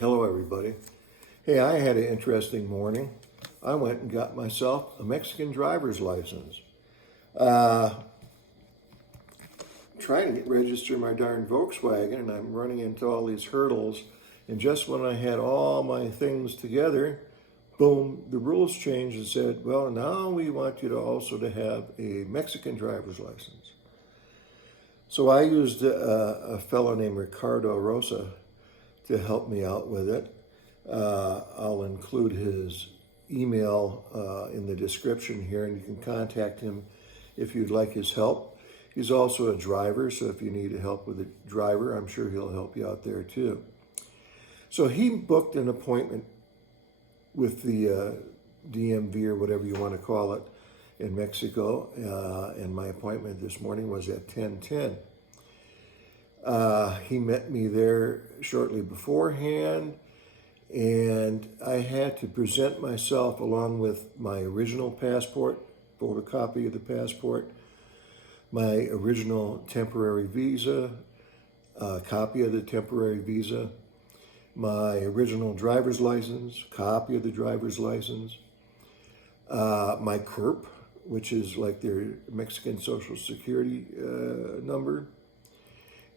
Hello, everybody. Hey, I had an interesting morning. I went and got myself a Mexican driver's license. Uh, Trying to get registered my darn Volkswagen, and I'm running into all these hurdles. And just when I had all my things together, boom, the rules changed and said, well, now we want you to also to have a Mexican driver's license. So I used a fellow named Ricardo Rosa to help me out with it. I'll include his email in the description here, and you can contact him if you'd like his help. He's also a driver, so if you need help with a driver, I'm sure he'll help you out there too. So he booked an appointment with the DMV or whatever you want to call it in Mexico, and my appointment this morning was at 10:10. He met me there shortly beforehand, and I had to present myself along with my original passport, photocopy of the passport, my original temporary visa, copy of the temporary visa, my original driver's license, copy of the driver's license, my CURP, which is like their Mexican Social Security number,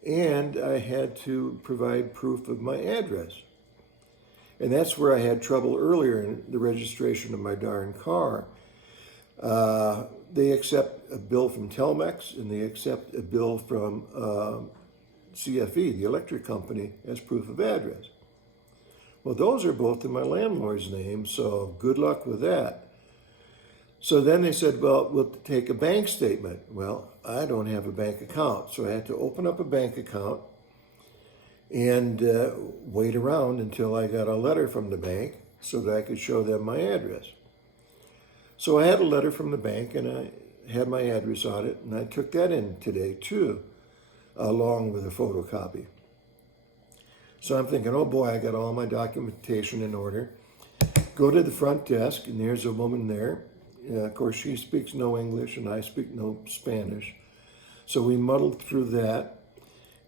and I had to provide proof of my address. And that's where I had trouble earlier in the registration of my darn car. They accept a bill from Telmex, and they accept a bill from CFE, the electric company, as proof of address. Well, those are both in my landlord's name, so good luck with that. So then they said, well, we'll take a bank statement. Well, I don't have a bank account, so I had to open up a bank account and wait around until I got a letter from the bank so that I could show them my address. So I had a letter from the bank, and I had my address on it, and I took that in today too, along with a photocopy. So I'm thinking, oh boy, I got all my documentation in order. Go to the front desk, and there's a woman there. Of course, she speaks no English, and I speak no Spanish. So we muddled through that,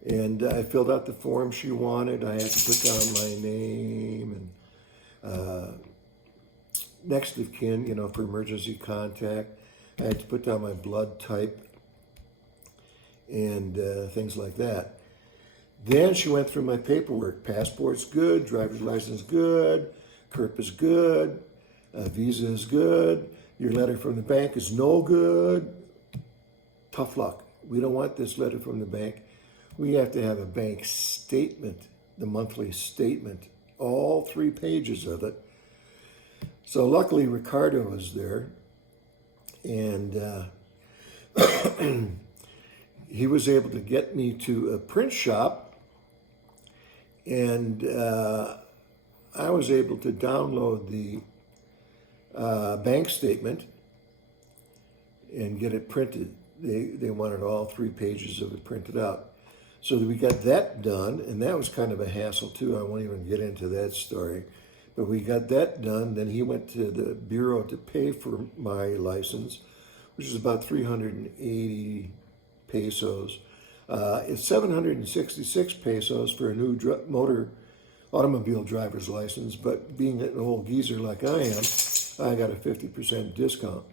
and I filled out the form she wanted. I had to put down my name and next of kin, for emergency contact. I had to put down my blood type and things like that. Then she went through my paperwork. Passport's good, driver's license good, CURP is good, visa is good, your letter from the bank is no good. Tough luck. We don't want this letter from the bank. We have to have a bank statement, the monthly statement, all 3 pages of it. So luckily Ricardo was there, and he was able to get me to a print shop, and I was able to download the bank statement and get it printed. They wanted all 3 pages of it printed out. So we got that done, and that was kind of a hassle too. I won't even get into that story. But we got that done. Then he went to the bureau to pay for my license, which is about 380 pesos. It's 766 pesos for a new automobile driver's license, but being an old geezer like I am, I got a 50% discount.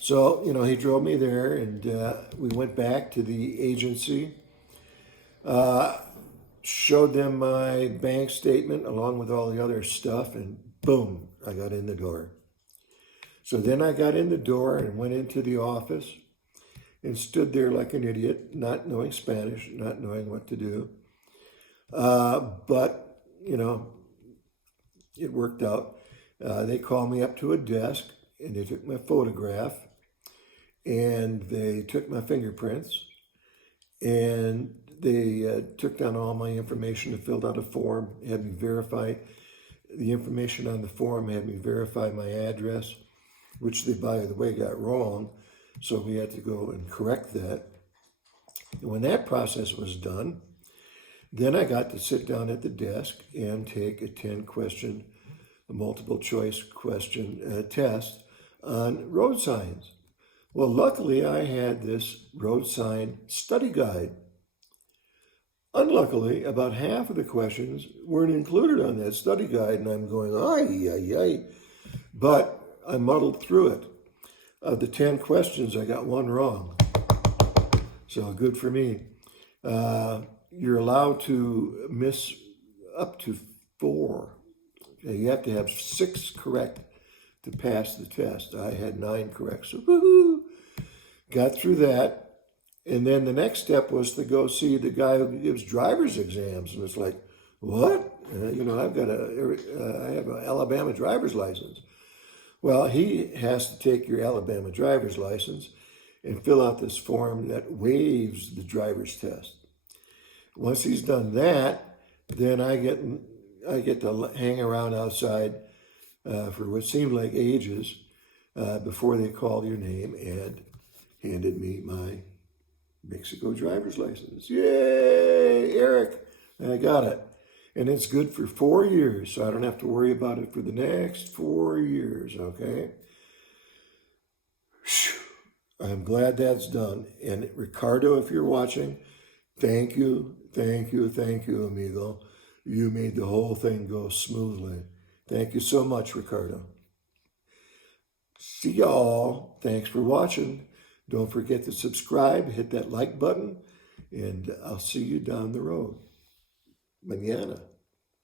So, he drove me there, and we went back to the agency, showed them my bank statement along with all the other stuff, and boom, I got in the door. So then I got in the door and went into the office and stood there like an idiot, not knowing Spanish, not knowing what to do. But, it worked out. They called me up to a desk, and they took my photograph, and they took my fingerprints, and they took down all my information and filled out a form, had me verify the information on the form, had me verify my address, which they, by the way, got wrong. So we had to go and correct that. And when that process was done, then I got to sit down at the desk and take a 10-question, multiple choice question test on road signs. Well, luckily I had this road sign study guide. Unluckily, about half of the questions weren't included on that study guide, and I'm going, ay, ay, ay. But I muddled through it. Of the 10 questions, I got one wrong. So good for me. You're allowed to miss up to 4. Okay, you have to have 6 correct to pass the test. I had 9 correct, so woohoo! Got through that. And then the next step was to go see the guy who gives driver's exams. And it's like, what? I have an Alabama driver's license. Well, he has to take your Alabama driver's license and fill out this form that waives the driver's test. Once he's done that, then I get to hang around outside for what seemed like ages before they called your name and handed me my Mexico driver's license. Yay, Eric, I got it. And it's good for 4 years, so I don't have to worry about it for the next 4 years, okay? I'm glad that's done. And Ricardo, if you're watching, thank you, amigo. You made the whole thing go smoothly. Thank you so much, Ricardo. See y'all. Thanks for watching. Don't forget to subscribe, hit that like button, and I'll see you down the road. Mañana.